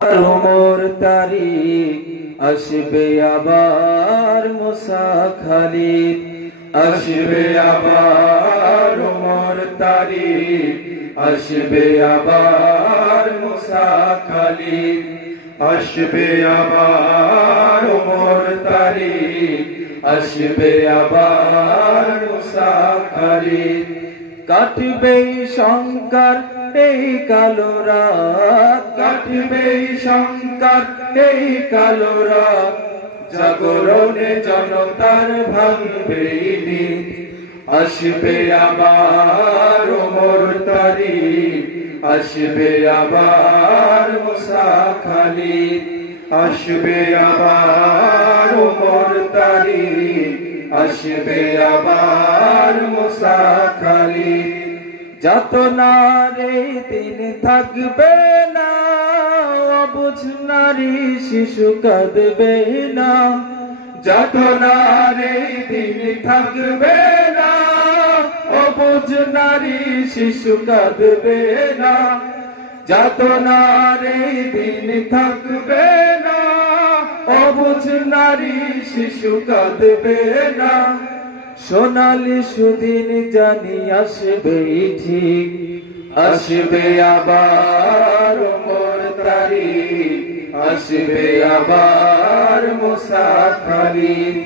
উমর তারিক আসবে আবার মুসা খালিদ, আসবে আবার উমর তারিক, আসবে আবার মুসা খালিদ, আসবে আবার উমর তারিক, আসবে আবার মুসা খালিদ। কাটবে শঙ্কর এই কালো রাত, কাটবে শঙ্কর এই কালো রাত, জাগরণে জনতার ভাঙবে দিন। আসবে আবার উমর তারিক, আসবে আবার মুসা খালিদ, আসবে আবার উমর তারিক, আসবে আবার মুসা খালিদ। যাতনার এই দিন থাকবে না, অবুঝ নারী শিশু কাঁদবে না। যাতনার এই দিন থাকবে না, অবুঝ নারী শিশু কাঁদবে না। যাতনার এই দিন থাকবে না, অবুঝ নারী শিশু কাঁদবে না। সোনালি সুদিন জানি আসবে ঠিক, আসবে আবার উমর তারিক, আসবে আবার মুসা খালিদ,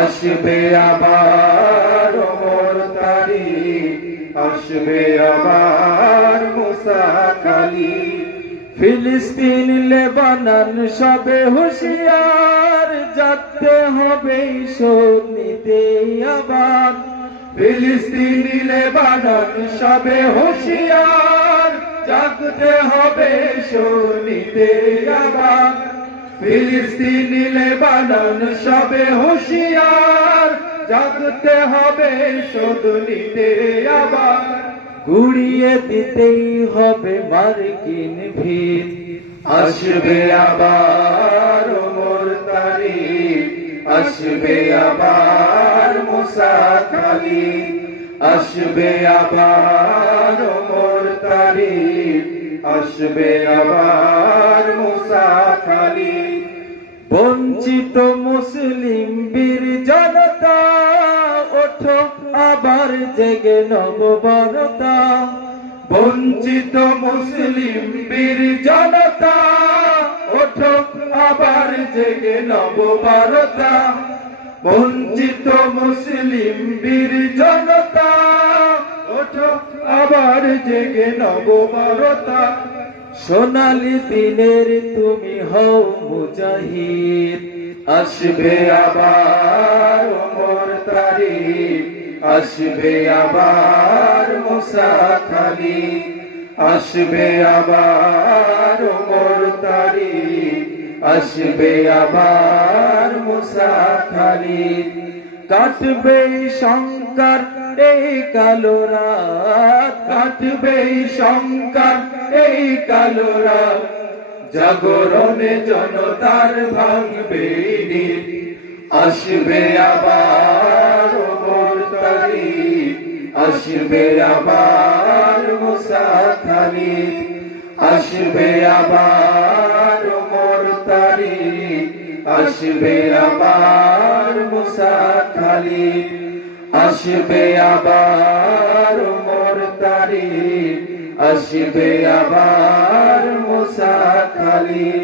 আসবে আবার উমর তারিক, আসবে আবার মুসা খালিদ। ফিলিস্তিন লেবানন সবে হুঁশিয়ার, যাতে হবে শোধ নিতে আবার। ফিলিস্তিন লেবানন সবে হুঁশিয়ার, জাগতে হবে শোধ নিতে আবার। ফিলিস্তিন লেবানন সবে হুঁশিয়ার, জাগতে হবে শোধ নিতে আবার। গুড়িয়ে দিতেই হবে মার্কিন ভিত, আসবে আবার উমর তারিক, আসবে আবার মুসা খালিদ, আসবে আবার উমর তারিক, আসবে আবার মুসা খালিদ। বঞ্চিত মুসলিম বীর জনতা, ওঠো আবার জেগে নববরতা। বঞ্চিত মুসলিম বীর জনতা, ওঠো আবার জেগে নববরতা। বঞ্চিত মুসলিম বীর জনতা, ওঠো আবার জেগে নববরতা। সোনালি দিনের তুমি হও মুজাহিদ, আসবে আবার উমর তারিক, আসবে আবার মুসা খালিদ, আসবে আবার উমর তারিক, আসবে আবার মুসা খালিদ। কাটবে শঙ্কর এই কালো রাত, কাটবে শঙ্কর এই কালো রাত, জাগরণে জনতার ভাঙবে দিন। আসবে আবার উমর তারিক, আসবে আবার মুসা খালিদ, আসবে আবার উমর তারিক, আসবে আবার মুসা খালিদ, আসবে আবার উমর তারিক, আসবে আবার মুসা খালিদ।